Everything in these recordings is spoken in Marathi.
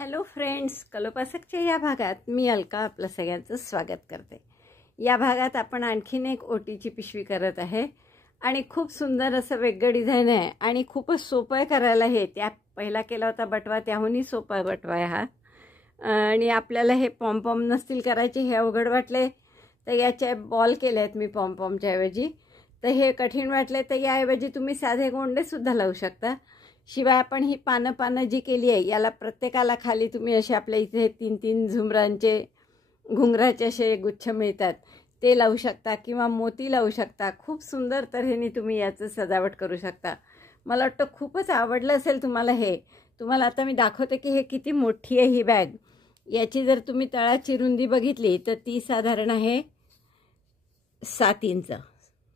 हॅलो फ्रेंड्स, कलोपासकच्या या भागात मी अलका आपलं सगळ्यांचं स्वागत करते। या भागात आपण आणखीन एक ओटीची पिशवी करत आहे आणि खूप सुंदर असं वेगळं डिझाइन आहे आणि खूपच सोपं आहे करायला। हे त्या पहिला केला होता बटवा, त्याहूनही सोपा बटवा आहे हा। आणि आपल्याला हे पॉम्पॉम नसतील करायचे, हे अवघड वाटले तर याचे बॉल केले आहेत मी पॉम्पॉमच्या ऐवजी। तर हे कठीण वाटले तर याऐवजी तुम्ही साधे गोंडे सुद्धा लावू शकता। शिवाय आपण ही पानं जी केली आहे याला प्रत्येकाला खाली तुम्ही असे आपल्या इथे 3-3 झुमरांचे घुंगराचे असे गुच्छ मिळतात, ते लावू शकता किंवा मोती लावू शकता। खूप सुंदर तऱ्हेने तुम्ही याचं सजावट करू शकता। मला वाटतं खूपच आवडलं असेल तुम्हाला हे। तुम्हाला आता मी दाखवते की हे किती मोठी आहे ही बॅग। याची जर तुम्ही तळाची रुंदी बघितली तर ती साधारण आहे 7 इंच।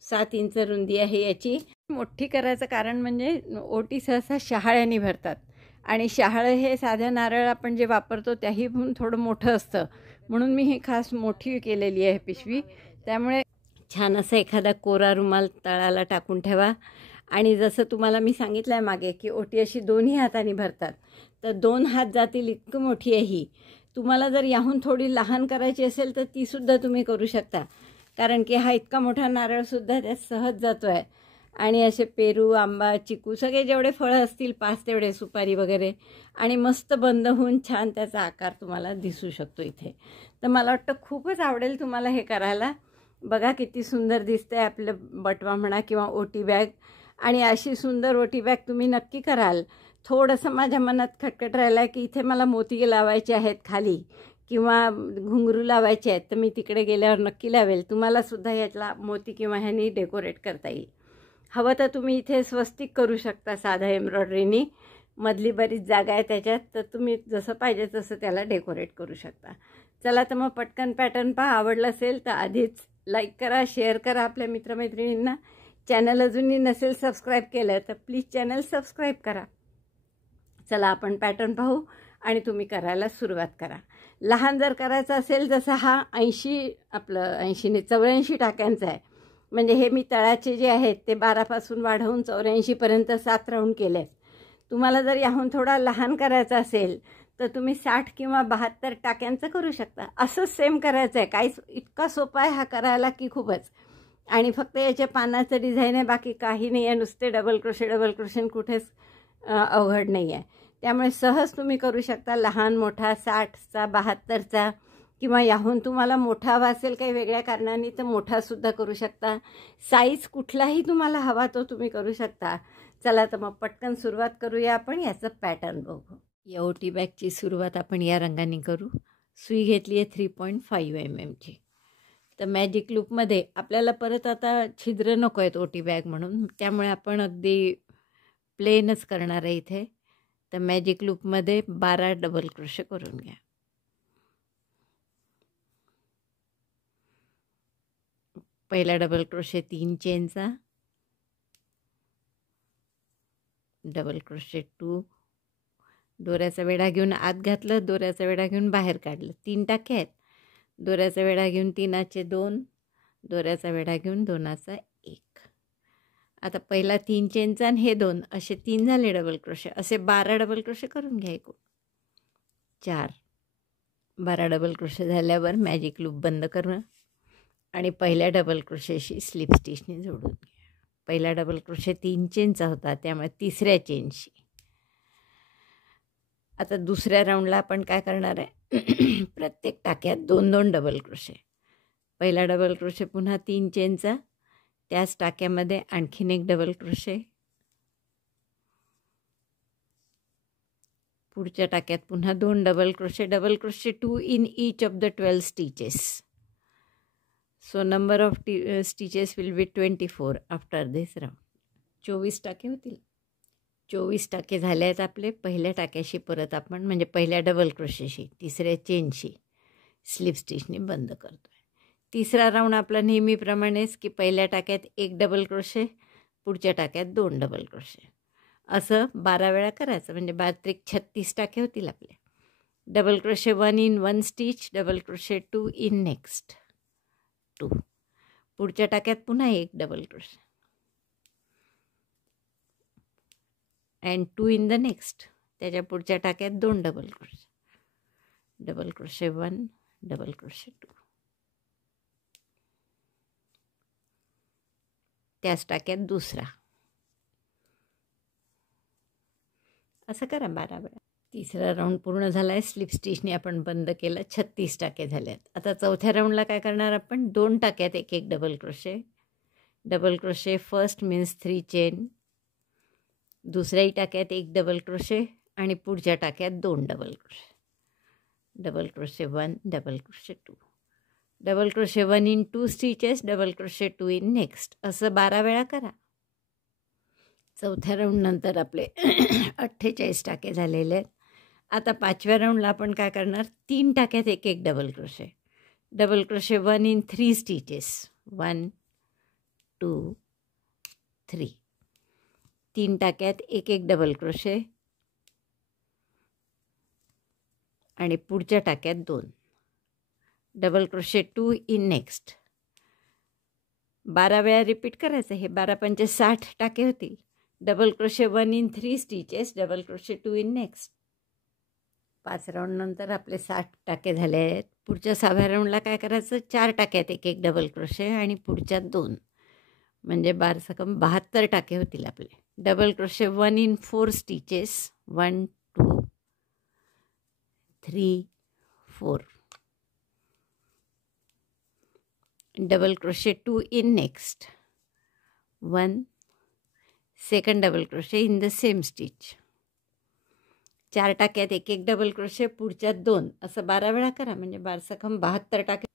7 इंच रुंदी आहे याची। मोठी करायचं कारण म्हणजे ओटी सहसा शहाळ्याने भरतात आणि शहाळं हे साध्या नारळ आपण जे वापरतो त्याहीहून थोडं मोठं असतं, म्हणून मी ही खास मोठी केलेली आहे पिशवी। त्यामुळे छान असं एखादा कोरा रुमाल तळाला टाकून ठेवा। आणि जसं तुम्हाला मी सांगितलं आहे मागे की ओटी अशी दोन्ही हाताने भरतात, तर 2 हात जातील इतकी मोठी आहे ही। तुम्हाला जर याहून थोडी लहान करायची असेल तर ती सुद्धा तुम्ही करू शकता, कारण की हा इतका मोठा नारळसुद्धा त्यात सहज जातो आहे। आणि असे पेरू, आंबा, चिकू सगळे जेवढे फळं असतील 5 तेवढे, सुपारी वगैरे, आणि मस्त बंद होऊन छान त्याचा आकार तुम्हाला दिसू शकतो इथे। तर मला वाटतं खूपच आवडेल तुम्हाला हे करायला। बघा किती सुंदर दिसतंय आपलं बटवा म्हणा किंवा ओटी बॅग। आणि अशी सुंदर ओटी बॅग तुम्ही नक्की कराल। थोडंसं माझ्या मनात खटखट राहिला की इथे मला मोती लावायचे आहेत खाली किंवा घुंगरू लावायचे आहेत, तर मी तिकडे गेल्यावर नक्की लावेल। तुम्हाला सुद्धा यातला मोती किंवा ह्यानी डेकोरेट करता येईल। हवं तर तुम्ही इथे स्वस्तिक करू शकता साधा एम्ब्रॉयडरीनी, मधली बरीच जागा आहे त्याच्यात, तर तुम्ही जसं पाहिजे तसं त्याला डेकोरेट करू शकता। चला तर मग पटकन पॅटर्न पहा। आवडलं असेल तर आधीच लाईक करा, शेअर करा आपल्या मित्रमैत्रिणींना। चॅनल अजूनही नसेल सबस्क्राईब केलं तर प्लीज चॅनल सबस्क्राईब करा। चला आपण पॅटर्न पाहू आणि तुम्ही करायला सुरुवात करा। लहान जर करायचं असेल जसं हा 80 ने 84 टाक्यांचा आहे, म्हणजे हे मी तळाचे जे आहेत ते 12 पासून वाढवून 84 पर्यंत 7 राऊंड केले। तुम्हाला जर याहून थोडा लहान करायचा असेल तर तुम्ही 60 किंवा 72 टाक्यांचं करू शकता। असंच सेम करायचं आहे, काहीच इतका सोपा आहे हा करायला की खूपच। आणि फक्त याच्या पानाचं डिझाईन आहे, बाकी काही नाही आहे। नुसते डबल क्रोशे कुठेच अवघड नाही आहे। त्यामुळे सहज तुम्ही करू शकता, लहान मोठा 60चा 72चा, किंवा याहून तुम्हाला मोठा हवा असेल काही वेगळ्या कारणाने तर मोठासुद्धा करू शकता। साईज कुठलाही तुम्हाला हवा तो तुम्ही करू शकता। चला तर मग पटकन सुरुवात करूया आपण याचं पॅटर्न बघू। या ओटी बॅगची सुरुवात आपण या रंगाने करू। सुई घेतली आहे 3.5 mm ची। तर मॅजिक लूपमध्ये आपल्याला परत आता छिद्र नको आहेत ओटी बॅग म्हणून, त्यामुळे आपण अगदी प्लेनच करणार आहे इथे। तर मॅजिक लूपमध्ये 12 डबल क्रोशे करून घ्या। पहिला डबल क्रोशे 3 चेनचा, डबल क्रोशे 2, दोऱ्याचा वेढा घेऊन आत घातलं, दोऱ्याचा वेढा घेऊन बाहेर काढलं। 3 टाके आहेत, दोऱ्याचा वेढा घेऊन 3चे 2, दोऱ्याचा वेढा घेऊन 2चा 1। आता पहिला 3 चेनचा आणि हे 2 असे 3 झाले डबल क्रोशे। असे 12 डबल क्रोशे करून घ्या एकूण। 4 12 डबल क्रोशे झाल्यावर मॅजिक लूप बंद करणं आणि पहिल्या डबल क्रोशेशी स्लिप स्टिचने जोडून घ्या। पहिला डबल क्रोशे 3 चेनचा होता, त्यामुळे तिसऱ्या चेनशी। आता दुसऱ्या राऊंडला आपण काय करणार आहे प्रत्येक टाक्यात 2-2 डबल क्रोशे। पहिला डबल क्रोशे पुन्हा 3 चेनचा, त्याच टाक्यामध्ये आणखीन एक डबल क्रोशे, पुढच्या टाक्यात पुन्हा 2 double crochet 2 in each of the 12 stitches. So number of stitches will be 24 after this round. 24 टाके होतील। 24 टाके झाले आहेत आपले। पहिल्या टाक्याशी परत आपण म्हणजे पहिल्या डबल क्रोशेशी तिसऱ्या चेनशी स्लिप स्टिचने बंद करतो आहे। तिसरा राऊंड आपला नेहमीप्रमाणेच की पहिल्या टाक्यात 1 डबल क्रोशे, पुढच्या टाक्यात 2 डबल क्रोशे, असं 12 वेळा करायचं, म्हणजे 12 36 टाके होतील आपले। Double crochet 1 in 1 stitch, double crochet 2 in next 2, पुढच्या टाक्यात पुन्हा 1 double crochet and 2 in the next, त्याच्या पुढच्या टाक्यात 2 double crochet, double crochet 1, double crochet 2. त्याच टाक्यात दुसरा. असं करा 12 वेळा. तिसरा राऊंड पूर्ण झाला आहे. स्लिप स्टिचने आपण बंद केलं. 36 टाके झाले आहेत. आता चौथ्या राऊंडला काय करणार आपण? 2 टाक्यात एक एक double crochet. Double crochet first means 3 chain, दुसऱ्याही टाक्यात एक डबल क्रोशे आणि पुढच्या टाक्यात 2 double crochet. Double crochet 1, double crochet 2, double crochet 1 in 2 stitches, double crochet 2 in next. असं 12 वेळा करा. चौथ्या राऊंडनंतर आपले 48 टाके झालेले आहेत. आता 5व्या राऊंडला आपण काय करणार? 3 टाक्यात एक एक double crochet. Double crochet 1 in 3 stitches, 1, 2, 3. 3 टाक्यात एक एक डबल क्रोशे आणि पुढच्या टाक्यात 2. Double crochet 2 in next. 12 वेळा रिपीट करायचं. हे 12 पंचे 60 टाके होतील. Double crochet 1 in 3 stitches, double crochet 2 in next. 5 राऊंडनंतर आपले 60 टाके झाले आहेत. पुढच्या 6व्या राऊंडला काय करायचं? 4 टाक्यात एक एक डबल क्रोशे आणि पुढच्यात 2, म्हणजे 72 टाके होतील आपले. Double crochet 1 in 4 stitches, 1, 2, 3, 4. Double crochet 2 in next, 1, second double crochet in the same stitch. 4 टाक्यात एक एक डबल क्रोशे, पुढच्यात 2. असं 12 वेळा करा, म्हणजे 72 टाके.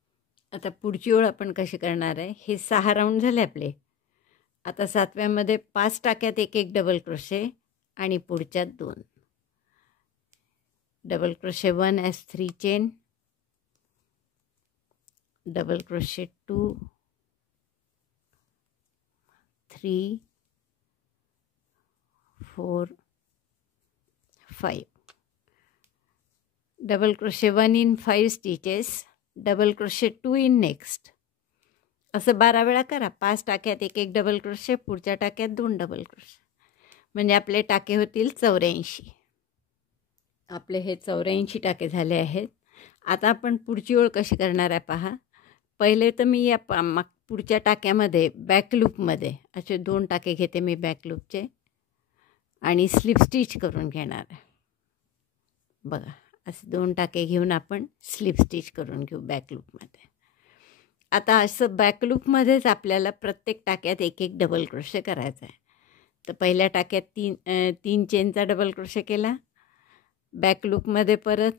आता पुढची ओळ आपण कशी करणार आहे? हे 6 राऊंड झाले आपले. आता 7व्यामध्ये 5 टाक्यात एक एक डबल क्रोशे आणि पुढच्यात 2. Double crochet 1 as 3 chain, double crochet 2, 3, 4, 5. Double crochet 1 in 5 stitches, double crochet 2 in next. असं 12 वेळा करा. 5 टाक्यात एक एक डबल क्रोशे, पुढच्या टाक्यात 2 डबल क्रोशे, म्हणजे आपले टाके होतील 84. आपले हे 84 टाके झाले आहेत. आता आपण पुढची ओळ कशी करणार आहे पहा. पहिले तर मी या पुढच्या टाक्यामध्ये बॅकलूपमध्ये असे 2 टाके घेते मी बॅकलूपचे आणि स्लिप स्टिच करून घेणार आहे. बघा, असे 2 टाके घेऊन आपण स्लिप स्टिच करून घेऊ बॅकलूपमध्ये. आता असं बॅकलूपमध्येच आपल्याला प्रत्येक टाक्यात एक एक डबल क्रोशे करायचा आहे. तर पहिल्या टाक्यात 3 चेनचा डबल क्रोशे केला. बॅकलूपमध्ये परत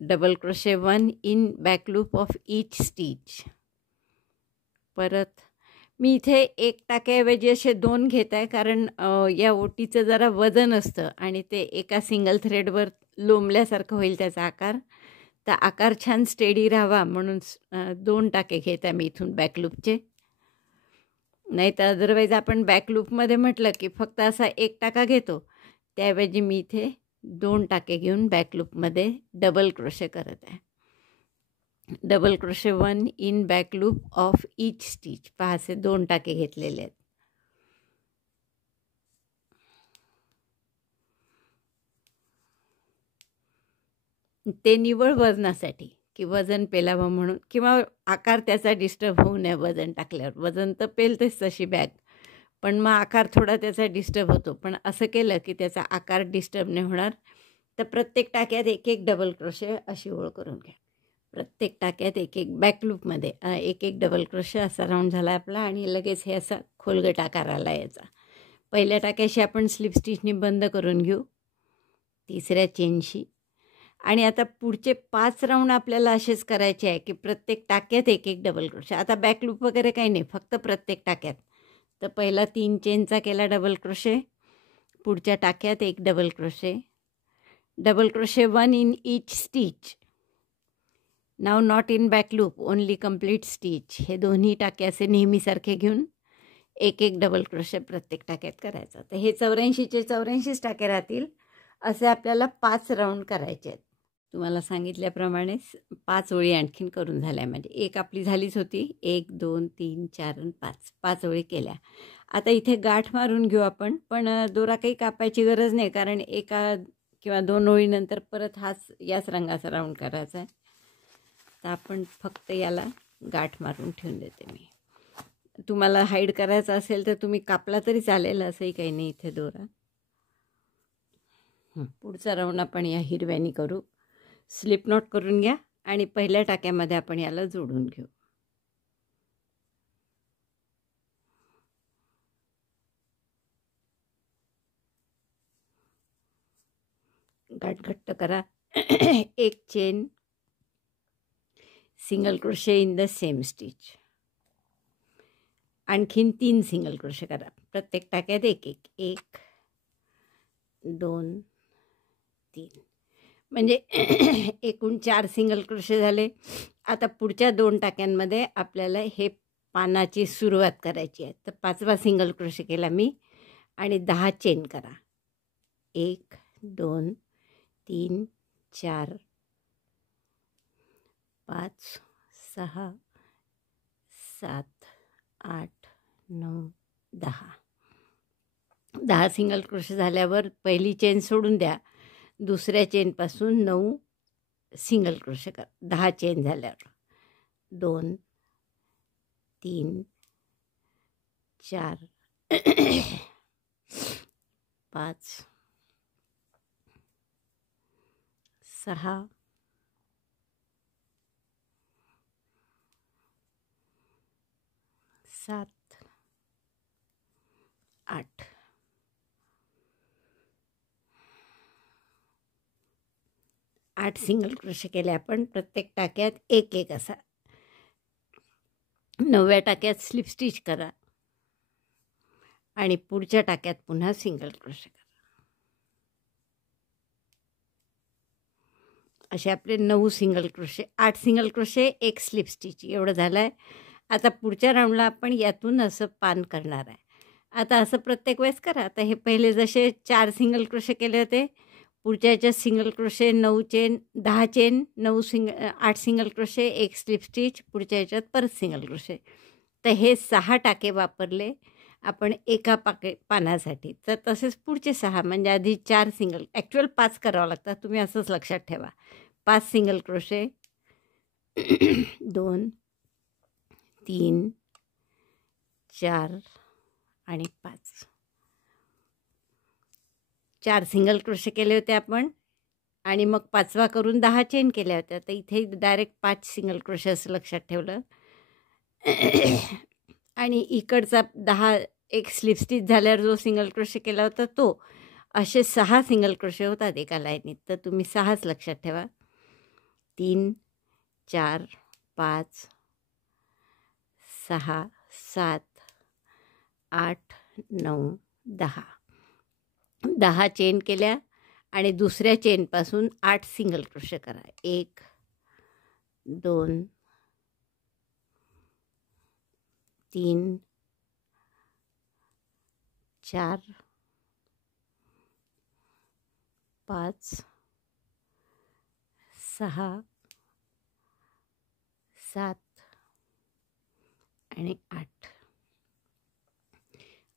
double crochet 1 in back loop of each stitch. परत मी इथे 1 टाक्याऐवजी असे 2 घेत आहे, कारण या ओटीचं जरा वजन असतं आणि ते एका सिंगल थ्रेडवर लोंबल्यासारखं होईल त्याचा आकार. तर आकार छान स्टेडी राहावा म्हणून 2 टाके घेत आहे मी इथून बॅकलूपचे. नाही तर अदरवाईज आपण बॅकलूपमध्ये म्हटलं की फक्त असा 1 टाका घेतो. त्याऐवजी मी इथे 2 टाके घेऊन बॅकलूपमध्ये डबल क्रोशे करत आहे. Double crochet 1 in back loop of each stitch. पहा, असे 2 टाके घेतलेले आहेत. ते निव्वळ वजनासाठी, की वजन पेलावं म्हणून, किंवा आकार त्याचा डिस्टर्ब होऊ नये वजन टाकल्यावर. वजन तर पेलतेच तशी बॅग, पण मग आकार थोडा त्याचा डिस्टर्ब होतो. पण असं केलं की त्याचा आकार डिस्टर्ब नाही होणार. तर प्रत्येक टाक्यात एक एक डबल क्रोशे अशी ओळ करून घ्या. प्रत्येक टाक्यात एक एक बॅकलूपमध्ये एक एक डबल क्रोशे असा राऊंड झाला आपला. आणि लगेच हे असा खोलगट आकार आला याचा. पहिल्या टाक्याशी आपण स्लिप स्टिचनी बंद करून घेऊ, 3ऱ्या चेनशी. आणि आता पुढचे 5 राऊंड आपल्याला असेच करायचे आहे की प्रत्येक टाक्यात एक एक डबल क्रोशे. आता बॅकलूप वगैरे काही नाही, फक्त प्रत्येक टाक्यात. तर पहिला 3 चेनचा केला डबल क्रोशे, पुढच्या टाक्यात एक double crochet, double crochet 1 in each stitch. Now not in back loop, only complete stitch. हे दोन्ही टाके असे नेहमीसारखे घेऊन एक एक डबल क्रोशे प्रत्येक टाक्यात करायचा. तर हे 84चे 84 टाके राहतील. असे आपल्याला 5 राऊंड करायचे आहेत. तुम्हाला सांगितल्याप्रमाणे 5 ओळी आणखीन करून झाल्या. म्हणजे एक आपली झालीच होती. 1, 2, 3, 4 आणि 5 ओळी केल्या. आता इथे गाठ मारून घेऊ आपण. पण दोरा काही कापायची गरज नाही, कारण एका किंवा 2 ओळीनंतर परत याच रंगाचा राऊंड करायचा आहे. तर आपण फक्त याला गाठ मारून ठेवून देते मी. तुम्हाला हाईड करायचं असेल तर तुम्ही कापला तरी चालेल, असंही काही नाही इथे दोरा. पुढचा राऊंड आपण या हिरव्यानी करू. स्लिप नॉट करून घ्या आणि पहिल्या टाक्यामध्ये आपण याला जोडून घेऊ. गाठ घट्ट करा. एक chain, single crochet in the same stitch. आणखीन 3 सिंगल क्रोशे करा. प्रत्येक टाक्यात एक एक, 1 2 3, म्हणजे एकूण 4 सिंगल क्रोशे झाले. आता पुढच्या 2 टाक्यांमध्ये आपल्याला हे पानाची सुरुवात करायची आहे. तर 5वा सिंगल क्रोशे केला मी आणि 10 चेन करा. 1 2 3 4 5 6 7 8 9 10. 10 सिंगल क्रोशे झाल्यावर पहिली चेन सोडून द्या. दुसऱ्या चेनपासून 9 सिंगल क्रोशे करा. 10 चेन झाल्यावर 2 3 4 5 6 7 8. 8 सिंगल क्रोशे केले आपण. प्रत्येक टाक्यात एक एक असा. 9व्या टाक्यात स्लिप स्टिच करा आणि पुढच्या टाक्यात पुन्हा सिंगल क्रोशे करा. असे आपले 9 सिंगल क्रोशे, 8 सिंगल क्रोशे, एक स्लिप स्टिच एवढं झालं आहे. आता पुढच्या राऊंडला आपण यातून असं पान करणार आहे. आता असं प्रत्येक वेळेस करा. आता हे पहिले जसे 4 सिंगल क्रोशे केले होते, पुढच्या याच्यात single crochet, 9 chain, 10 chain, 8 single crochet, एक स्लिप स्टिच, पुढच्या याच्यात परत सिंगल क्रोशे. तर हे 6 टाके वापरले आपण एका पानासाठी. तर तसेच पुढचे 6, म्हणजे आधी 4 सिंगल, ॲक्च्युअल 5 करावं लागतात. तुम्ही असंच लक्षात ठेवा. 5 सिंगल क्रोशे 2 3 4 आणि 5. 4 सिंगल क्रोशे केले होते आपण आणि मग 5वा करून 10 चेन केल्या होत्या. तर इथे डायरेक्ट 5 सिंगल क्रोशे असं लक्षात ठेवलं. आणि इकडचा 10 एक स्लिप स्टिच झाल्यावर जो सिंगल क्रोशे केला होता तो. असे 6 सिंगल क्रोशे होतात एका लाईनीत. तर तुम्ही 6च लक्षात ठेवा. 3 4 5 6 7 8 9 10. 10 चेन केल्या आणि दुसऱ्या चेनपासून 8 सिंगल क्रोशे करा. 1 2 3 4 5 6 7 आणि 8.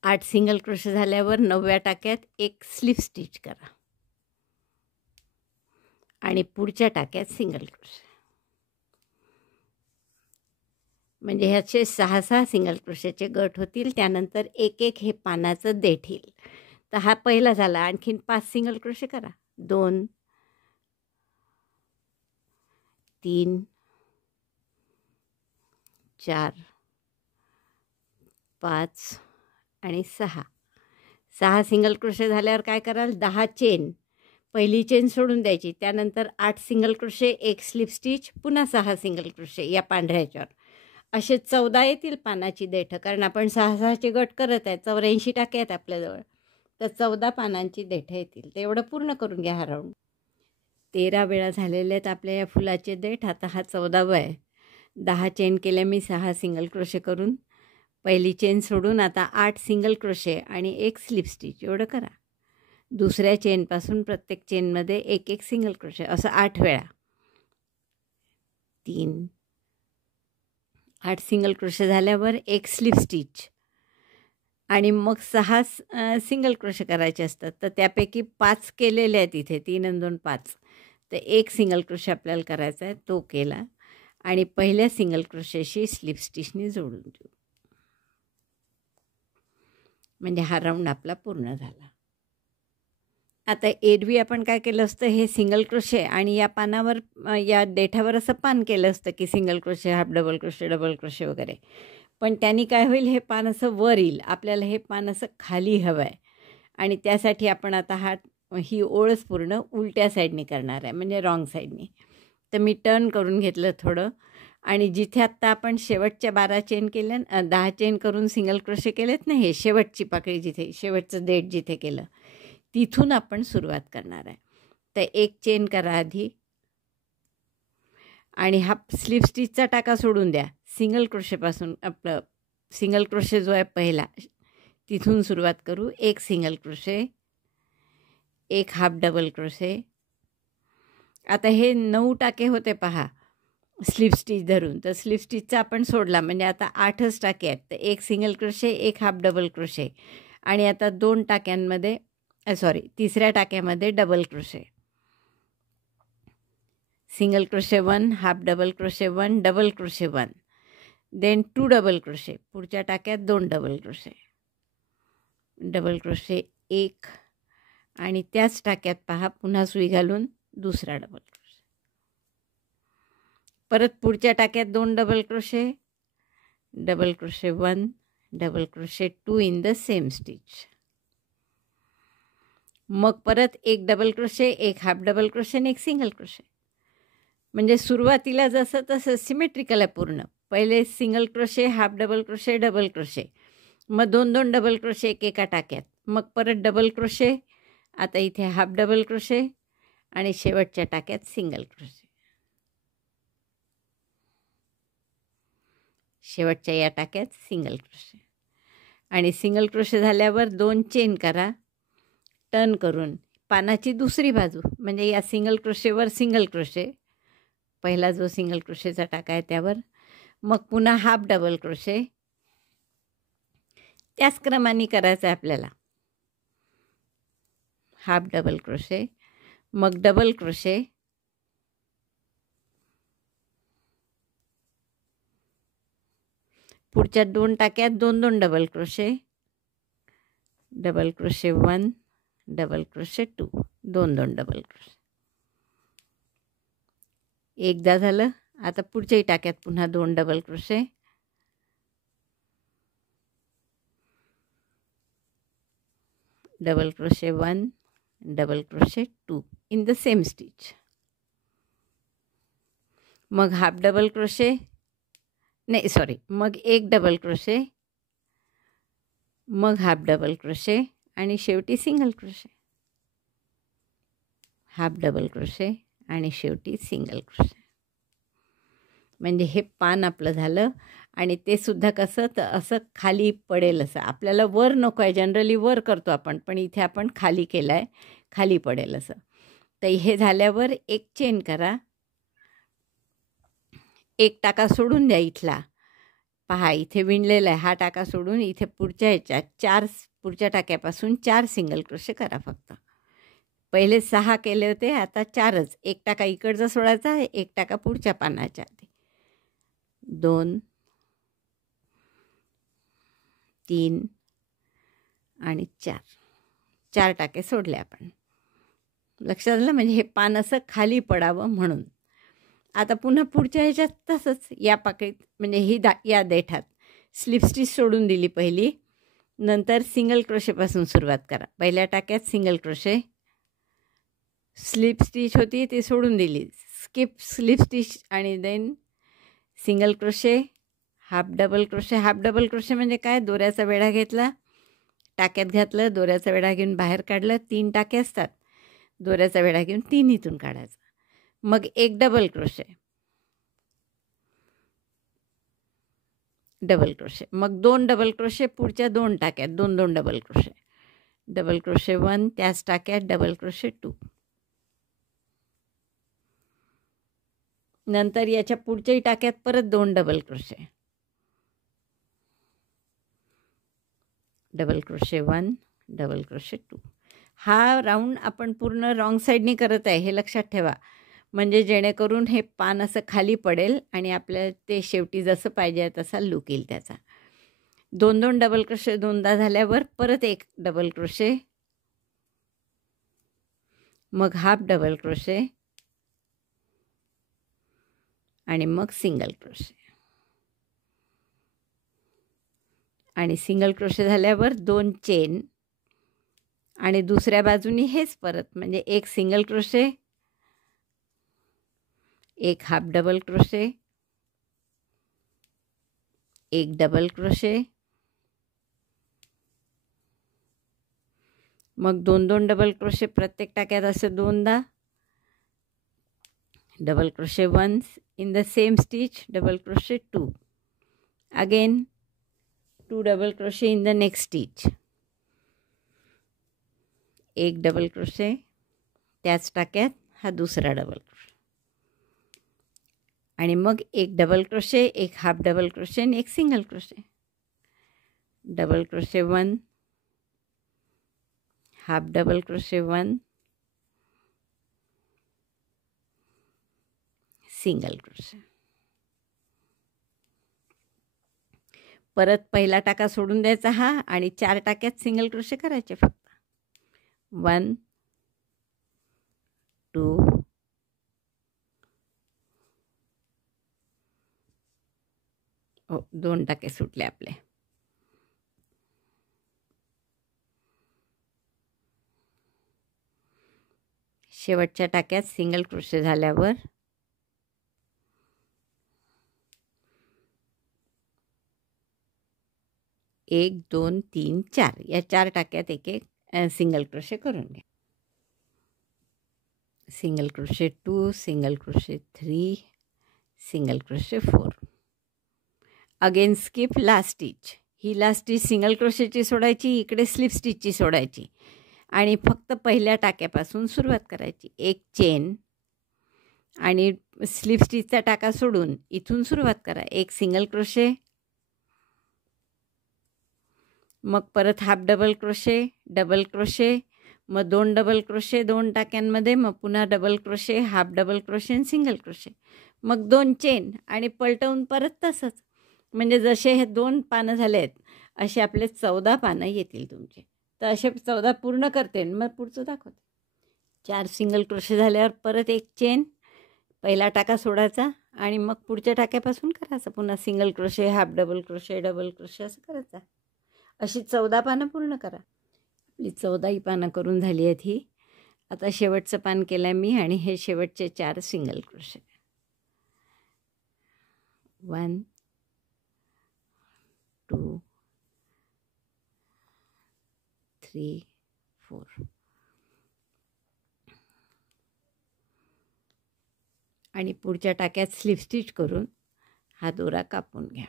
8 सिंगल क्रोशे झाल्यावर 9व्या टाक्यात एक स्लिप स्टिच करा आणि पुढच्या टाक्यात सिंगल क्रोशे. म्हणजे ह्याचे 6 सिंगल क्रोशेचे गट होतील. त्यानंतर एक एक हे पानाचं देठ येईल. तर हा पहिला झाला. आणखीन 5 सिंगल क्रोशे करा. 2 3 4 5 आणि 6 सिंगल क्रोशे झाल्यावर काय कराल, 10 चेन, पहिली चेन सोडून द्यायची. त्यानंतर 8 सिंगल क्रोशे, एक स्लिप स्टिच, पुन्हा 6 सिंगल क्रोशे या पांढऱ्याच्यावर. असे 14 येतील पानाची देठं. कारण आपण 6चे गट करत आहे. 84 टाके आहेत आपल्याजवळ. तर 14 पानांची देठं येतील. ते एवढं पूर्ण करून घ्या हा राऊंड. 13 वेळा झालेले आहेत आपल्या या फुलाचे देठ. आता हा 14वा आहे. 10 चेन केल्या मी 6 सिंगल क्रोशे करून. पहिली चेन सोडून आता 8 सिंगल क्रोशे आणि एक स्लिप स्टिच एवढं करा. दुसऱ्या चेनपासून प्रत्येक चेनमध्ये एक एक सिंगल क्रोशे, असं 8 वेळा. 3 8 सिंगल क्रोशे झाल्यावर एक स्लिप स्टिच आणि मग 6 सिंगल क्रोशे करायचे असतात. तर त्यापैकी 5 केलेले आहेत इथे 3 आणि 2 5. तर एक सिंगल क्रोशे आपल्याला करायचा आहे, तो केला आणि पहिल्या सिंगल क्रोशेशी स्लिप स्टिचनी जोडून देऊ. म्हणजे हा राऊंड आपला पूर्ण झाला. आता एरवी आपण काय केलं असतं, हे सिंगल क्रोशे आणि या पानावर या देठावर असं पान केलं असतं की single crochet, half double crochet, double crochet वगैरे. पण त्यांनी काय होईल, हे पान असं वर येईल. आपल्याला हे पान असं खाली हवं आहे आणि त्यासाठी आपण आता ही ओळच पूर्ण उलट्या साईडनी करणार आहे, म्हणजे रॉंग साईडनी. तर मी टर्न करून घेतलं थोडं आणि जिथे आत्ता आपण शेवटच्या 12 चेन केल्या, 10 चेन करून सिंगल क्रोशे केलेत ना, हे शेवटची पाकळी जिथे, शेवटचं देठ जिथे केलं, तिथून आपण सुरुवात करणार आहे. तर एक चेन करा आधी आणि हा स्लिप स्टिचचा टाका सोडून द्या. सिंगल क्रोशेपासून आपलं सिंगल क्रोशे जो आहे पहिला, तिथून सुरुवात करू. एक सिंगल क्रोशे, एक हाफ डबल क्रोशे. आता हे 9 टाके होते पहा स्लिप स्टिच धरून, तर स्लिप स्टिचचा आपण सोडला म्हणजे आता 8च टाके आहेत. तर एक सिंगल क्रोशे, एक हाफ डबल क्रोशे आणि आता 2 टाक्यांमध्ये तिसऱ्या टाक्यामध्ये double crochet. Single crochet 1, half double crochet 1, double crochet 1, then 2 double crochet. पुढच्या टाक्यात 2 डबल क्रोशे, डबल क्रोशे 1 आणि त्याच टाक्यात पहा पुन्हा सुई घालून दुसरा डबल क्रोशे. परत पुढच्या टाक्यात 2 double crochet, double crochet 1, double crochet 2 in the same stitch. मग परत एक डबल क्रोशे, एक हाफ डबल क्रोशे आणि एक सिंगल क्रोशे. म्हणजे सुरुवातीला जसं तसं सिमेट्रिकल आहे पूर्ण. पहिले single crochet, half double crochet, double crochet, मग 2-2 डबल क्रोशे एकेका टाक्यात, मग परत डबल क्रोशे, आता इथे हाफ डबल क्रोशे आणि शेवटच्या टाक्यात सिंगल क्रोशे. शेवटच्या या टाक्यात सिंगल क्रोशे आणि सिंगल क्रोशे झाल्यावर 2 चेन करा टर्न करून. पानाची दुसरी बाजू म्हणजे या सिंगल क्रोशेवर सिंगल क्रोशे, पहिला जो सिंगल क्रोशेचा टाका आहे त्यावर, मग पुन्हा हाफ डबल क्रोशे. त्याच क्रमाने करायचं आहे आपल्याला. हाफ डबल क्रोशे, मग डबल क्रोशे, पुढच्या 2 टाक्यात 2-2 double crochet, double crochet 1, double crochet 2, 2-2 double crochet. एकदा झालं. आता पुढच्याही टाक्यात पुन्हा 2 double crochet, double crochet 1, double crochet 2 in the same stitch. मग हाफ डबल क्रोशे, मग एक डबल क्रोशे, मग हाफ डबल क्रोशे आणि शेवटी single crochet. Half double crochet आणि शेवटी सिंगल क्रोशे. म्हणजे हे पान आपलं झालं आणि ते सुद्धा कसं तर असं खाली पडेल असं. आपल्याला वर नको आहे, जनरली वर करतो आपण, पण इथे आपण खाली केलं आहे, खाली पडेल असं. तर हे झाल्यावर एक चेन करा, एक टाका सोडून द्या इथला. पहा इथे विणलेला आहे, हा टाका सोडून इथे पुढच्या ह्याच्यात पुढच्या टाक्यापासून 4 सिंगल क्रोशे करा फक्त. पहिले 6 केले होते, आता 4च. एक टाका इकडचा सोडायचा, एक टाका पुढच्या पानाच्या आधी. 2, 3 आणि 4 टाके सोडले आपण. लक्षात आलं, म्हणजे हे पान असं खाली पडावं म्हणून. आता पुन्हा पुढच्या ह्याच्यात तसंच या पाकळीत म्हणजे या देठात स्लिप स्टिच सोडून दिली पहिली, नंतर सिंगल क्रोशेपासून सुरुवात करा. पहिल्या टाक्यात सिंगल क्रोशे, स्लिप स्टिच होती ती सोडून दिली, स्किप स्लिप स्टिच आणि then single crochet, half double crochet. Half double crochet म्हणजे काय, दोऱ्याचा वेढा घेतला, टाक्यात घातलं, दोऱ्याचा वेढा घेऊन बाहेर काढलं. 3 टाके असतात, दोऱ्याचा वेढा घेऊन 3 इथून काढायचा. मग एक डबल क्रोशे, डबल क्रोशे, मग 2 डबल क्रोशे पुढच्या 2 टाक्यात, 2-2 डबल क्रोशे, डबल क्रोशे 1, त्याच टाक्यात डबल क्रोशे 2. नंतर याच्या पुढच्याही टाक्यात परत 2 double crochet, double crochet 1, double crochet 2. हा राऊंड आपण पूर्ण रॉंग साईडनी करत आहे हे लक्षात ठेवा, म्हणजे जेणेकरून हे पान असं खाली पडेल आणि आपल्याला ते शेवटी जसं पाहिजे तसा लूक येईल त्याचा. 2 डबल क्रोशे 2दा झाल्यावर परत एक डबल क्रोशे, मग हाफ डबल क्रोशे आणि मग सिंगल क्रोशे. आणि सिंगल क्रोशे झाल्यावर 2 चेन आणि दुसऱ्या बाजूनी हेच परत, म्हणजे एक सिंगल क्रोशे, एक हाफ डबल क्रोशे, एक डबल क्रोशे, मग 2 डबल क्रोशे प्रत्येक टाक्यात असे 2दा, double crochet 1 in the same stitch, double crochet 2, again 2 double crochet in the next stitch, एक डबल क्रोशे, त्याच टाक्यात हा दुसरा डबल क्रोशे आणि मग एक डबल क्रोशे, एक हाफ डबल क्रोशे आणि एक single crochet. Double crochet 1, half double crochet 1, single crochet. परत पहिला टाका सोडून द्यायचा हा आणि 4 टाक्यात सिंगल क्रोशे करायचे फक्त. 1, 2, 2 टाके सुटले आपले. शेवटच्या टाक्यात सिंगल क्रोशे झाल्यावर 1, 2, 3, 4 या 4 टाक्यात एक एक सिंगल क्रोशे करून घ्या. Single crochet 2, single crochet 3, single crochet 4. Again skip last stitch. ही लास्ट स्टिच सिंगल क्रोशेची सोडायची, इकडे स्लिप स्टिचची सोडायची आणि फक्त पहिल्या टाक्यापासून सुरुवात करायची. एक चेन आणि स्लिप स्टिचचा टाका सोडून इथून सुरुवात करा. एक सिंगल क्रोशे, मग परत half double crochet, double crochet, मग 2 डबल क्रोशे 2 टाक्यांमध्ये, मग पुन्हा double crochet, half double crochet आणि सिंगल क्रोशे, मग 2 चेन आणि पलटवून परत तसंच. म्हणजे जसे हे 2 पानं झाले आहेत असे आपले 14 पानं येतील तुमचे. तर असे 14 पूर्ण करते मग पुढचं दाखवते. 4 सिंगल क्रोशे झाल्यावर परत एक चेन, पहिला टाका सोडायचा आणि मग पुढच्या टाक्यापासून करायचं. पुन्हा single crochet, half double crochet, double crochet असं करायचं. अशी 14 पानं पूर्ण करा. आपली 14ही पानं करून झाली आहेत ही. आता शेवटचं पान केलं आहे मी आणि हे शेवटचे 4 सिंगल क्रोशे. 1, 2, 3, 4 आणि पुढच्या टाक्यात स्लिप स्टिच करून हा दोरा कापून घ्या.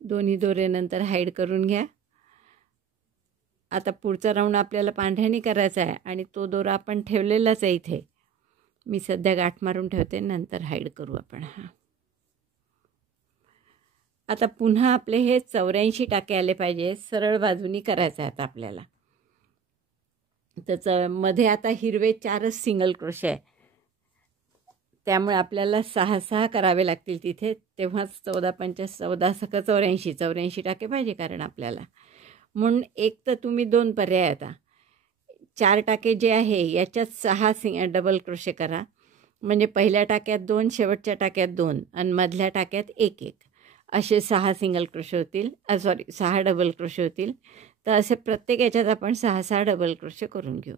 दोन्ही दोरे नंतर हाईड करून घ्या. आता पुढचा राऊंड आपल्याला पांढऱ्याने करायचा आहे आणि तो दोरा आपण ठेवलेलाच आहे इथे. मी सध्या गाठ मारून ठेवते, नंतर हाईड करू आपण. हा आता पुन्हा आपले हे 84 टाके आले पाहिजे. सरळ बाजूनी करायचं आहे आता आपल्याला. त्याचं मध्ये आता हिरवे 4च सिंगल क्रोशे आहे, त्यामुळे आपल्याला 6 करावे लागतील तिथे. तेव्हाच 14 पंचे 14 सक 84 टाके पाहिजे कारण आपल्याला. म्हणून एक तर तुम्ही 2 पर्याय. आता 4 टाके जे आहे याच्यात 6 डबल क्रोशे करा. म्हणजे पहिल्या टाक्यात 2, शेवटच्या टाक्यात 2 आणि मधल्या टाक्यात 1 1 असे 6 सिंगल क्रोशे होतील. 6 डबल क्रोशे होतील. तर असे प्रत्येक याच्यात आपण 6 डबल क्रोशे करून घेऊ.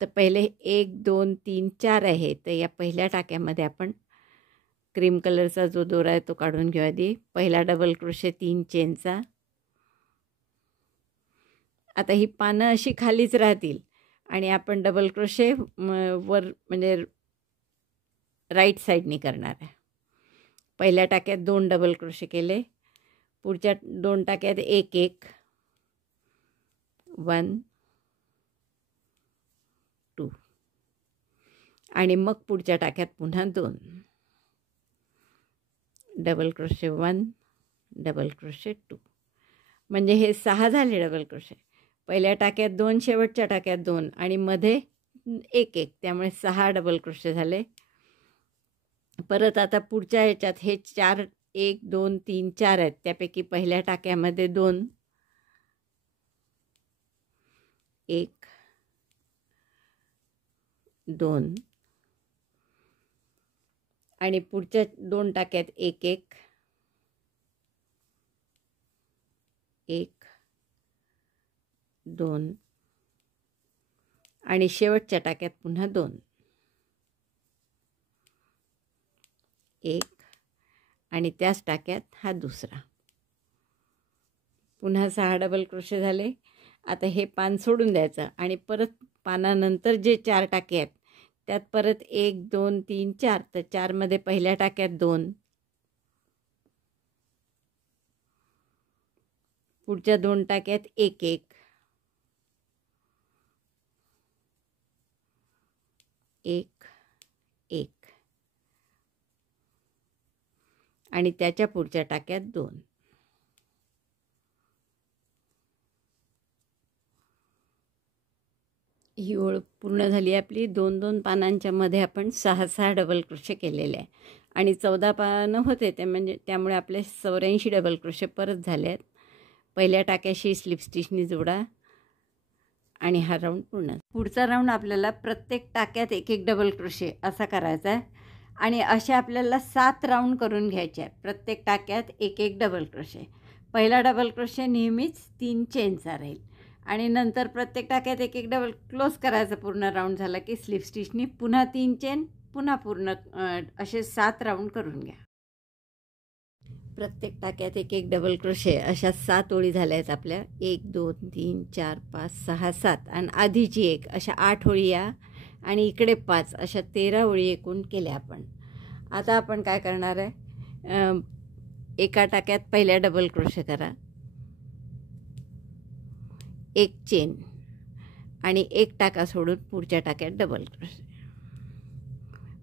तर पहिले 1, 2, 3, 4 आहे. तर या पहिल्या टाक्यामध्ये आपण क्रीम कलरचा जो दोरा आहे तो काढून घेऊ आधी. पहिला डबल क्रोशे 3 चेनचा. आता ही पानं अशी खालीच राहतील आणि आपण डबल क्रोशे वर म्हणजे राईट साईडनी करणार आहे. पहिल्या टाक्यात 2 डबल क्रोशे केले, पुढच्या 2 टाक्यात 1 1, 1, 2 आणि मग पुढच्या टाक्यात पुन्हा 2 डबल क्रोशे 1 डबल क्रोशे 2 म्हणजे हे 6 झाले डबल क्रोशे. पहिल्या टाक्यात 2 शेवटच्या टाक्यात 2 आणि मध्ये 1 त्यामुळे 6 डबल क्रोशे झाले. परत आता पुढच्या ह्याच्यात हे 4 1 2 3 4 आहेत. त्यापैकी पहिल्या टाक्यामध्ये 2 1 2 आणि पुढच्या 2 टाक्यात 1 1 1 2 आणि शेवटच्या टाक्यात पुन्हा 2 1 आणि त्याच टाक्यात हा दुसरा. पुन्हा 6 डबल क्रोशे झाले. आता हे पान सोडून द्यायचं आणि परत पानानंतर जे 4 टाके आहेत त्यात परत 1 2 3 4. तर 4 मध्ये पहिल्या टाक्यात 2 पुढच्या 2 टाक्यात 1 1 1 1 आणि त्याच्या पुढच्या टाक्यात 2. ही ओळ पूर्ण झाली आपली. 2 2 पानांच्या मध्ये आपण 6 6 डबल क्रोशे केलेले आहे आणि 14 पानं होते ते म्हणजे त्यामुळे आपले 84 डबल क्रोशे परत झाले आहेत. पहिल्या टाक्याशी स्लिप स्टिचनी जोडा आणि हा राऊंड पूर्ण. पुढचा राऊंड आपल्याला प्रत्येक टाक्यात 1 1 डबल क्रोशे असा करायचा आहे आणि असे आपल्याला 7 राऊंड करून घ्यायचे आहेत. प्रत्येक टाक्यात 1 1 डबल क्रोशे. पहिला डबल क्रोशे नेहमीच 3 चेनचा राहील आणि नंतर प्रत्येक टाक्यात 1 1 डबल क्लोज करायचं. पूर्ण राऊंड झाला की स्लिप स्टिचनी पुन्हा 3 चेन पुन्हा पूर्ण असे 7 राऊंड करून घ्या. प्रत्येक टाक्यात 1 1 डबल क्रोशे अशा 7 ओळी झाल्या आहेत आपल्या. 1 2 3 4 5 6 7 आणि आधीची 1 अशा 8 ओळी या आणि इकडे 5 अशा 13 ओळी एकूण केल्या आपण. आता आपण काय करणार आहे, एका टाक्यात पहिल्या डबल क्रोशे करा, 1 चेन आणि 1 टाका सोडून पुढच्या टाक्यात डबल क्रोशे.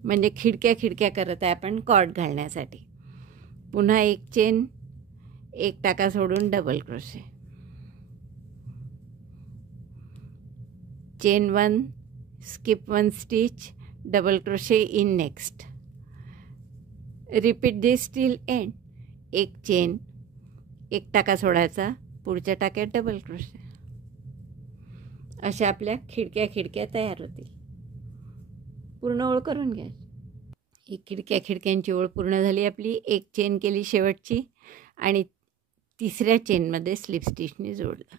म्हणजे खिडक्या करत आहे आपण कॉर्ड घालण्यासाठी. पुन्हा 1 चेन, 1 टाका सोडून double crochet, chain 1, skip 1 stitch, double crochet in next. Repeat this till end. 1 chain, 1 टाका सोडायचा, पुढच्या टाक्यात डबल क्रोशे. अशा आपल्या खिडक्या तयार होतील. पूर्ण ओळ करून घ्या. ही खिडक्यांची ओळ पूर्ण झाली आपली. 1 चेन केली शेवटची आणि तिसऱ्या चेनमध्ये स्लिप स्टिचने जोडला.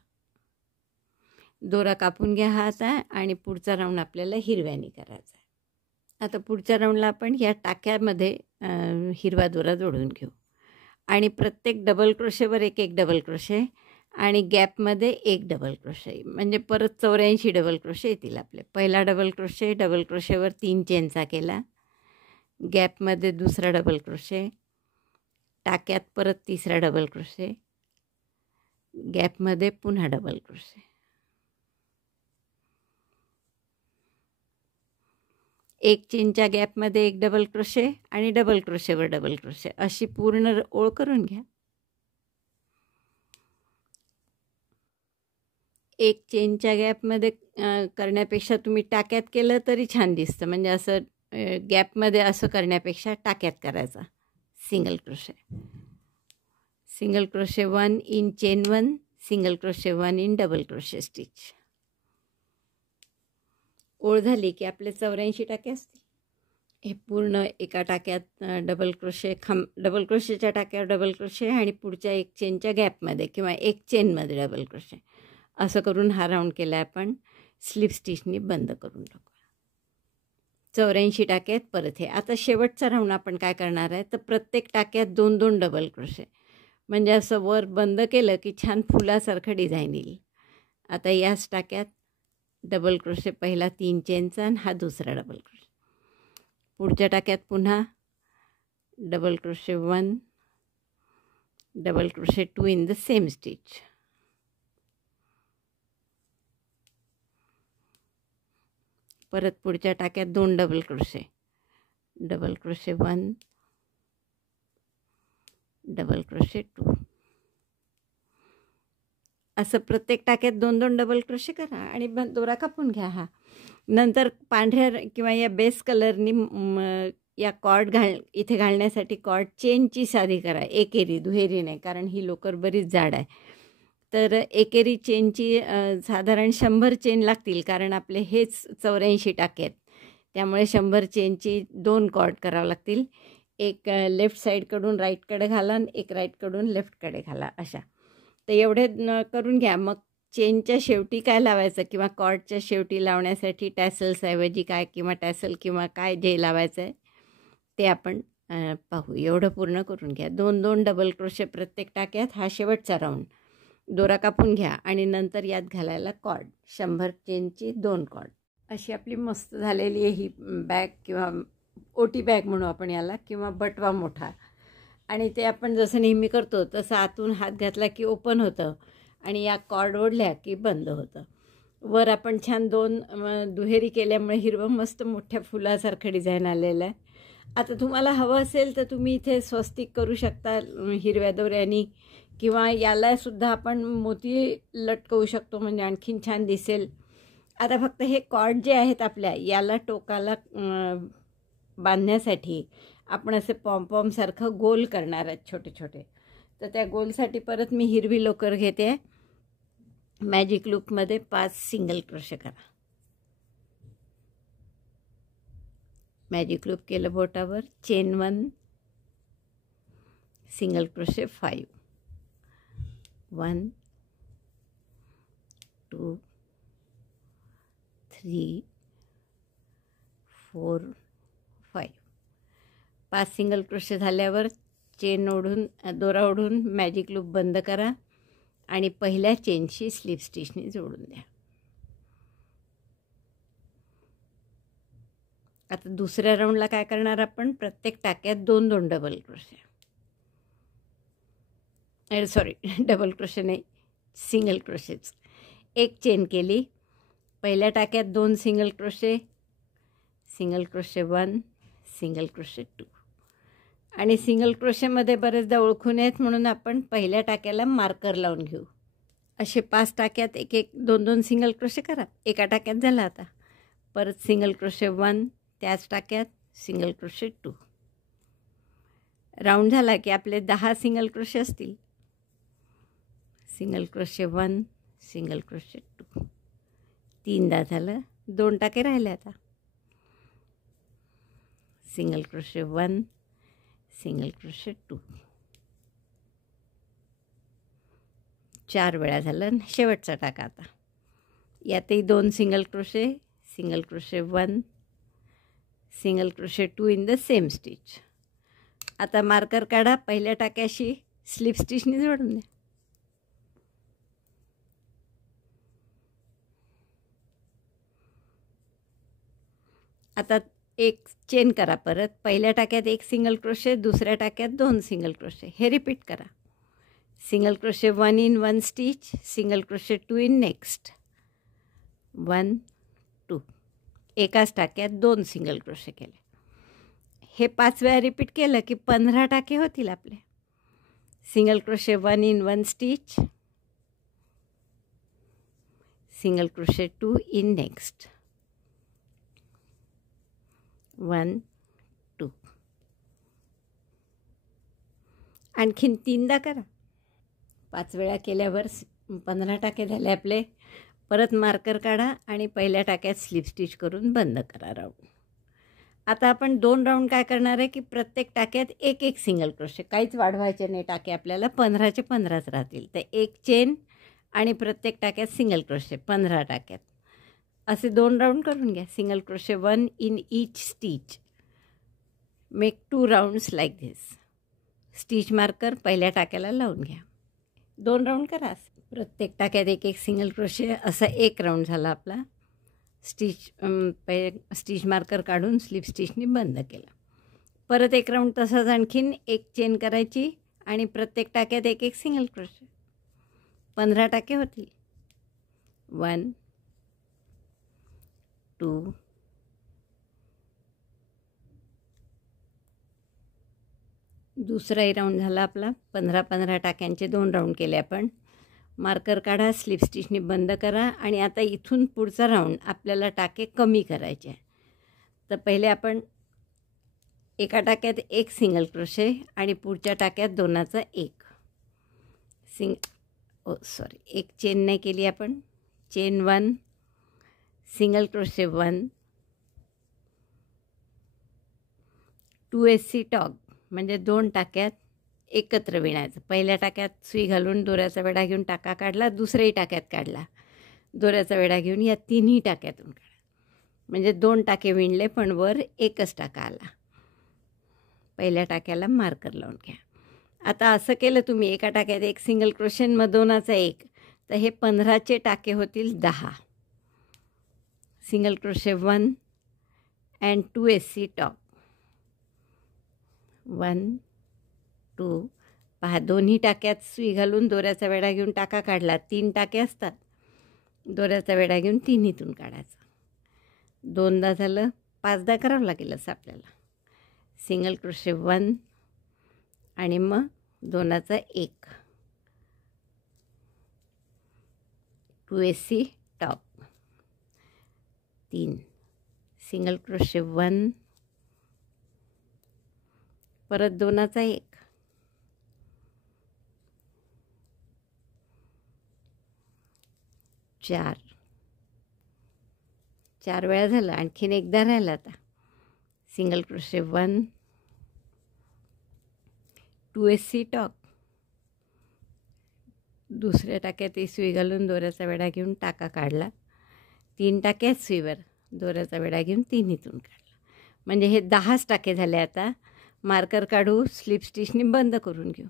दोरा कापून घ्या हा आता आणि पुढचा राऊंड आपल्याला हिरव्याने करायचा आहे. आता पुढच्या राऊंडला आपण या टाक्यामध्ये हिरवा दोरा जोडून घेऊ आणि प्रत्येक डबल क्रोशेवर 1 1 डबल क्रोशे आणि गॅपमध्ये 1 डबल क्रोशे म्हणजे परत 84 डबल क्रोशे येतील आपले. पहिला डबल क्रोशेवर 3 चेनचा केला, गॅपमध्ये दुसरा डबल क्रोशे, टाक्यात परत तिसरा डबल क्रोशे, गॅपमध्ये पुन्हा डबल क्रोशे. 1 चेनच्या गॅपमध्ये 1 डबल क्रोशे आणि डबल क्रोशेवर डबल क्रोशे अशी पूर्ण ओळ करून घ्या. 1 चेनच्या गॅपमध्ये करण्यापेक्षा तुम्ही टाक्यात केलं तरी छान दिसतं. म्हणजे असं गॅपमध्ये असं करण्यापेक्षा टाक्यात करायचा. Single crochet 1 in chain 1, single crochet 1 in double crochet stitch. ओळ झाली की आपले 84 टाके असतील. हे पूर्ण एका टाक्यात डबल क्रोशेच्या टाक्यावर डबल क्रोशे आणि पुढच्या 1 चेनच्या गॅपमध्ये किंवा 1 चेनमध्ये डबल क्रोशे असं करून हा राऊंड केला आपण. स्लिप स्टिचनी बंद करून टाकू. 84 टाके आहेत परत हे. आता शेवटचा राऊंड आपण काय करणार आहे तर प्रत्येक टाक्यात 2 2 डबल क्रोशे म्हणजे असं वर बंद केलं की छान फुलासारखं डिझाईन येईल. आता याच टाक्यात डबल क्रोशे, पहिला 3 चेनचा आणि हा दुसरा डबल क्रोशे. पुढच्या टाक्यात पुन्हा double crochet 1, double crochet 2 in the same stitch. परत पुढच्या टाक्यात 2 double crochet, double crochet 1, double crochet 2. असं प्रत्येक टाक्यात 2-2 डबल क्रोशे करा आणि दोरा कापून घ्या. नंतर पांढऱ्या किंवा या बेस कलरनी या कॉर्ड इथे घालण्यासाठी कॉर्ड चेनची साधी करा, एकेरी, दुहेरी नाही, कारण ही लोकर बरीच जाड आहे. तर एकेरी चेनची साधारण 100 चेन लागतील, कारण आपले हेच 84 टाके आहेत. त्यामुळे 100 चेनची 2 कॉर्ड करावं लागतील. एक लेफ्ट साईडकडून राईटकडे घाला आणि एक राईटकडून लेफ्टकडे घाला, अशा. तर एवढे करून घ्या. मग चेनच्या शेवटी काय लावायचं किंवा कॉर्डच्या शेवटी लावण्यासाठी टॅसल्सऐवजी काय किंवा टॅसल किंवा काय जे लावायचं आहे ते आपण पाहू. एवढं पूर्ण करून घ्या. 2-2 डबल क्रोशे प्रत्येक टाक्यात. हा शेवटचा राऊंड. दोरा कापून घ्या आणि नंतर यात घालायला कॉर्ड. 100 चेनची 2 कॉर्ड. अशी आपली मस्त झालेली आहे ही बॅग, किंवा ओटी बॅग म्हणू आपण याला, किंवा बटवा मोठा. आणि ते आपण जसं नेहमी करतो तसं आतून हात घातला की ओपन होतं आणि या कॉर्ड ओढल्या की बंद होतं. वर आपण छान 2 दुहेरी केल्यामुळे हिरवं मस्त मोठ्या फुलासारखं डिझाईन आलेलं आहे. आता तुम्हाला हवं असेल तर तुम्ही इथे स्वस्तिक करू शकता हिरव्या दोऱ्यानी, किंवा यालासुद्धा आपण मोती लटकवू शकतो, म्हणजे आणखीन छान दिसेल. आता फक्त हे कॉर्ड जे आहेत आपल्या याला टोकाला बांधण्यासाठी आपण असे पॉम्पॉमसारखं गोल करणार आहेत छोटे छोटे. तर त्या गोलसाठी परत मी हिरवी लोकर घेते. मॅजिक लूपमध्ये 5 सिंगल क्रोशे करा. मॅजिक लूप केलं बोटावर, chain 1, single crochet 5, 1 2 3 4 5. 5 single crochet झाल्यावर चेन ओढून, दोरा ओढून मॅजिक लूप बंद करा आणि पहिल्या चेनशी स्लिप स्टिचने जोडून द्या. आता दुसऱ्या राऊंडला काय करणार आपण, प्रत्येक टाक्यात 2-2 double crochet, sorry double crochet नाही, सिंगल क्रोशेच. एक चेन केली, पहिल्या टाक्यात 2 single crochet, single crochet 1, single crochet 2. आणि सिंगल क्रोशेमध्ये बरेचदा ओळखून आहेत म्हणून आपण पहिल्या टाक्याला मार्कर लावून घेऊ. असे 5 टाक्यात 1-1 2-2 सिंगल क्रोशे करा. एका टाक्यात झाला. आता परत सिंगल क्रोशे 1, त्याच टाक्यात सिंगल क्रोशे 2. राऊंड झाला की आपले 10 सिंगल क्रोशे असतील. Single crochet 1, single crochet 2. 3दा झालं. 2 टाके राहिले. आता सिंगल क्रोशे 1, सिंगल क्रोशे 2. 4 वेळा झालं. शेवटचा टाका. आता यातही 2 single crochet, single crochet 1, single crochet 2 in the same stitch. आता मार्कर काढा, पहिल्या टाक्याशी स्लिप स्टिचने जोडून द्या. आता एक चेन करा. परत पहिल्या टाक्यात 1 सिंगल क्रोशे, दुसऱ्या टाक्यात 2 सिंगल क्रोशे. हे रिपीट करा. Single crochet 1 in 1 stitch, single crochet 2 in next, 1 2. एकाच टाक्यात 2 सिंगल क्रोशे केले. हे 5 वेळा रिपीट केलं की 15 टाके होतील आपले. Single crochet 1 in 1 stitch, single crochet 2 in next, 1 2. आणखीन 3दा करा. 5 वेळा केल्यावर 15 टाके झाले आपले. परत मार्कर काढा आणि पहिल्या टाक्यात स्लिप स्टिच करून बंद करा राऊंड. आता आपण 2 राऊंड काय करणार आहे की प्रत्येक टाक्यात 1-1 सिंगल क्रोशे. काहीच वाढवायचे नाही टाके आपल्याला. 15चे 15च राहतील. तर 1 चेन आणि प्रत्येक टाक्यात सिंगल क्रोशे 15 टाक्यात. असे 2 राऊंड करून घ्या. Single crochet 1 in each stitch. Make 2 rounds like this. Stitch marker पहिल्या टाक्याला लावून घ्या. 2 राऊंड करा. प्रत्येक टाक्यात 1-1 सिंगल क्रोशे. असा 1 राऊंड झाला आपला. स्टिच मार्कर काढून स्लिप स्टिचने बंद केला. परत 1 राऊंड तसाच आणखीन 1 चेन करायची आणि प्रत्येक टाक्यात 1-1 सिंगल क्रोशे. 15 टाके होतील. 1 2 दुसराही राऊंड झाला आपला. 15-15 टाक्यांचे 2 राऊंड केले आपण. मार्कर काढा, स्लिप स्टिचने बंद करा आणि आता इथून पुढचा राऊंड आपल्याला टाके कमी करायचे आहे. तर पहिले आपण एका टाक्यात एक सिंगल क्रोशे आणि पुढच्या टाक्यात दोनाचा एक एक चेन नाही केली आपण. चेन 1, सिंगल क्रोशे 1, 2SC टॉग म्हणजे 2 टाक्यात एकत्र विणायचं. पहिल्या टाक्यात सुई घालून दोऱ्याचा वेढा घेऊन टाका काढला, दुसऱ्याही टाक्यात काढला, दोऱ्याचा वेढा घेऊन या तिन्ही टाक्यातून काढा. म्हणजे 2 टाके विणले पण वर एकच टाका आला. पहिल्या टाक्याला मार्कर लावून घ्या. आता असं केलं तुम्ही एका टाक्यात एक सिंगल क्रोशे मग दोनाचा एक, तर हे 15चे टाके होतील 10. Single crochet 1 and 2SC top 1 2. पहा दोन्ही टाक्यात सुई घालून दोऱ्याचा वेढा घेऊन टाका काढला. 3 टाके असतात, दोऱ्याचा वेढा घेऊन तिन्हीतून काढायचं. 2दा झालं, 5दा करावं लागेल असं आपल्याला. सिंगल क्रोशे 1 आणि मग दोनाचा एक, 2SC टॉप 3, सिंगल क्रोशे 1, परत दोनाचा एक, 4 वेळा झालं. आणखीन एकदा राहिलं आता. सिंगल क्रोशे 1, 2SC टॉप, दुसऱ्या टाक्यात सुई घालून दोऱ्याचा वेढा घेऊन टाका काढला. 3 टाक्यात सुईवर दोऱ्याचा वेढा घेऊन तिन्हीतून काढला. म्हणजे हे 10च टाके झाले. आता मार्कर काढू, स्लिप स्टिचने बंद करून घेऊ.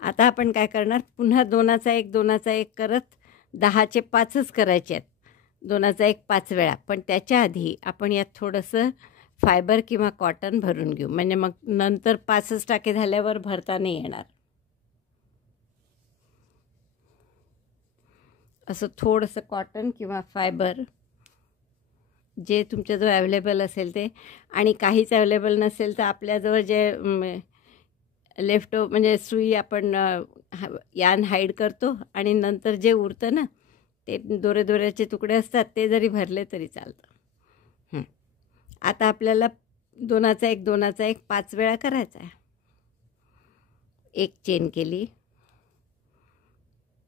आता आपण काय करणार, पुन्हा दोनाचा एक करत 10चे 5च करायचे आहेत. दोनाचा एक 5 वेळा. पण त्याच्या आधी आपण यात थोडंसं फायबर किंवा कॉटन भरून घेऊ. म्हणजे मग नंतर 5च टाके झाल्यावर भरता नाही येणार. असं थोडंसं कॉटन किंवा फायबर जे तुमच्याजवळ अवेलेबल असेल ते, आणि काहीच अवेलेबल नसेल तर आपल्याजवळ जे लेफ्ट म्हणजे सुई आपण यान हाईड करतो आणि नंतर जे उरतं ना ते दोऱ्याचे तुकडे असतात ते जरी भरले तरी चालतं. आता आपल्याला दोनाचा एक 5 वेळा करायचा आहे. एक चेन केली,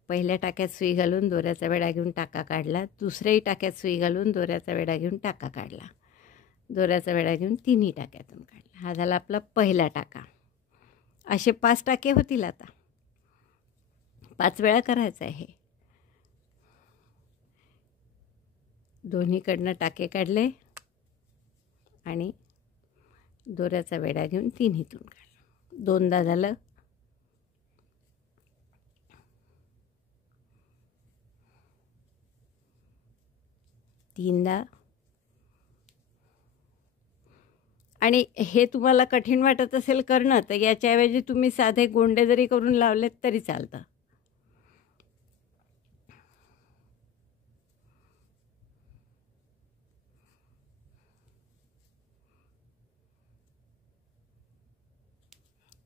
पहिल्या टाक्यात सुई घालून दोऱ्याचा वेढा घेऊन टाका काढला, दुसऱ्याही टाक्यात सुई घालून दोऱ्याचा वेढा घेऊन टाका काढला, दोऱ्याचा वेढा घेऊन तिन्ही टाक्यातून काढला. हा झाला आपला पहिला टाका. असे 5 टाके होतील. आता 5 वेळा करायचं आहे. दोन्हीकडनं टाके काढले आणि दोऱ्याचा वेढा घेऊन तिन्हीतून काढला. 2दा झालं. 3दा. आणि हे तुम्हाला कठीण वाटत असेल करणं तर याच्याऐवजी तुम्ही साधे गोंडे जरी करून लावलेत तरी चालतं.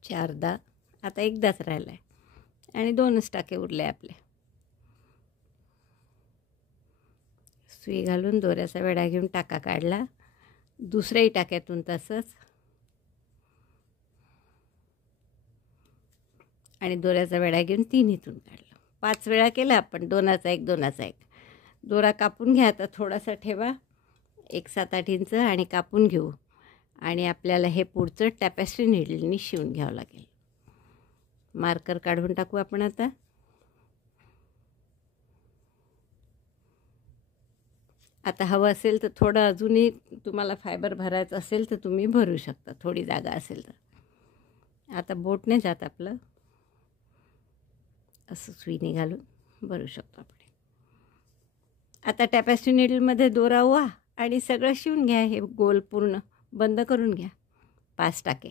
चारदा. आता एकदाच राहिला आहे आणि 2च टाके उरले आपले. सुई घालून दोऱ्याचा वेढा घेऊन टाका काढला, दुसऱ्याही टाक्यातून तसंच, आणि दोऱ्याचा वेढा घेऊन तिन्हीतून काढलं. 5 वेळा केलं आपण. दोनाचा एक. दोरा कापून घ्या. आता थोडासा ठेवा, 1 7-8 इंच, आणि कापून घेऊ. आणि आपल्याला हे पुढचं टॅपेस्ट्री नीडलनी शिवून घ्यावं लागेल. मार्कर काढून टाकू आपण आता. आता हवं असेल तर थोडं अजूनही तुम्हाला फायबर भरायचं असेल तर तुम्ही भरू शकता, थोडी जागा असेल तर. आता बोट नाही जात आपलं, असं सुईने घालून भरू शकतो आपण. आता टॅपेस्ट्री नीडलमध्ये दोरा ओवा आणि सगळं शिवून घ्या. हे गोल पूर्ण बंद करून घ्या. 5 टाके.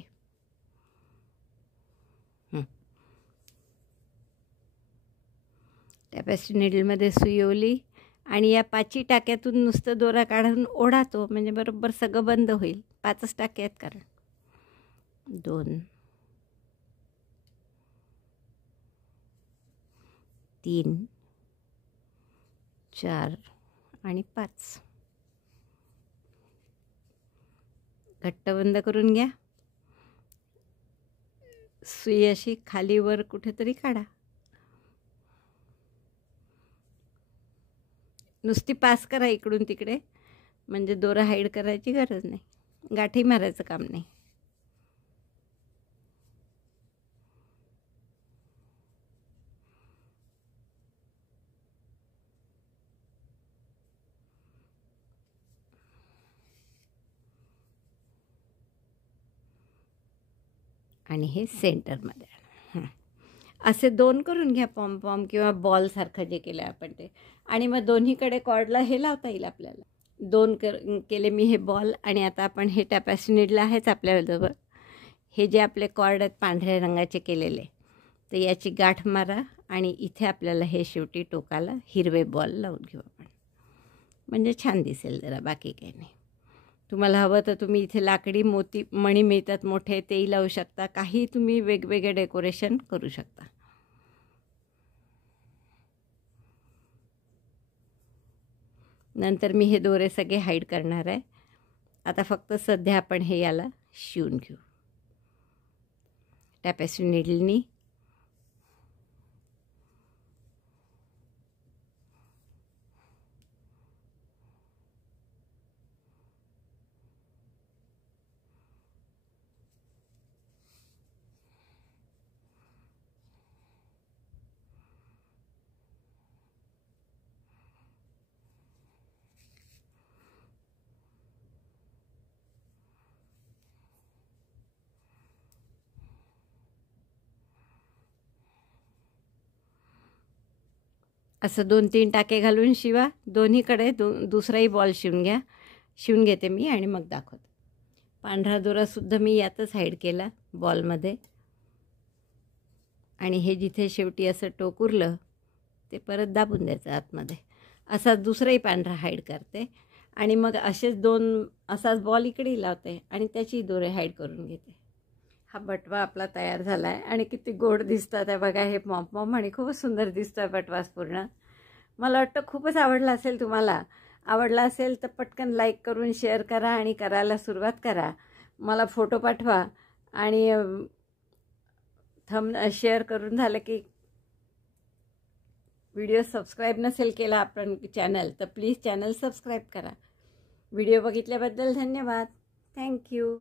टॅपेस्ट्री नीडलमध्ये सुई ओवली आणि या 5 टाक्यातून नुसतं दोरा काढून ओढा तो, म्हणजे बरोबर सगळं बंद होईल. 5च टाके आहेत कारण. 2 3 4 आणि 5. घट्ट बंद करून घ्या. सुई अशी खाली वर कुठेतरी काढा. नुसती पास करा इकडून तिकडे, म्हणजे दोरा हाईड करायची गरज नाही, गाठी मारायचं काम नाही. आणि हे सेंटरमध्ये असे 2 करून घ्या, पॉम किंवा बॉलसारखं जे केलं आपण ते. आणि मग दोन्हीकडे कॉर्डला हे लावता येईल आपल्याला. 2 केले मी हे बॉल. आणि आता आपण हे टॅपेस्ट्री नीडल आहेच आपल्याजवळ. हे जे आपले कॉर्ड आहेत पांढऱ्या रंगाचे केलेले, तर याची गाठ मारा आणि इथे आपल्याला हे शेवटी टोकाला हिरवे बॉल लावून घेऊ आपण, म्हणजे छान दिसेल जरा, बाकी काही नाही. तुम्हाला हवं तर तुम्ही इथे लाकडी मोती मणी मिळतात मोठे, तेही लावू शकता. काही तुम्ही वेगवेगळे डेकोरेशन करू शकता. नंतर मी हे दोरे सगळे हाईड करणार आहे. आता फक्त सध्या आपण हे याला शिवून घेऊ टॅपेस्ट्री नीडलनी. असं 2-3 टाके घालून शिवा. दोन्हीकडे दुसराही बॉल शिवून घ्या. शिवून घेते मी आणि मग दाखवते. पांढरा दोरासुद्धा मी यातच हाईड केला बॉलमध्ये. आणि हे जिथे शेवटी असं टोक उरलं ते परत दाबून द्यायचं आतमध्ये. असा दुसराही पांढरा हाईड करते आणि मग असेच 2 असाच बॉल इकडे लावते आणि त्याची दोरे हाईड करून घेते. हा बटवा आपला तयार झाला आहे आणि किती गोड दिसतात आहे बघा हे पॉम आणि खूपच सुंदर दिसतो आहे बटवास पूर्ण. मला वाटतं खूपच आवडला असेल तुम्हाला. आवडला असेल तर पटकन लाईक करून शेअर करा आणि करायला सुरुवात करा. मला फोटो पाठवा आणि शेअर करून झालं की व्हिडिओ सबस्क्राईब नसेल केला आपण चॅनल तर प्लीज चॅनल सबस्क्राईब करा. व्हिडिओ बघितल्याबद्दल धन्यवाद. थँक्यू.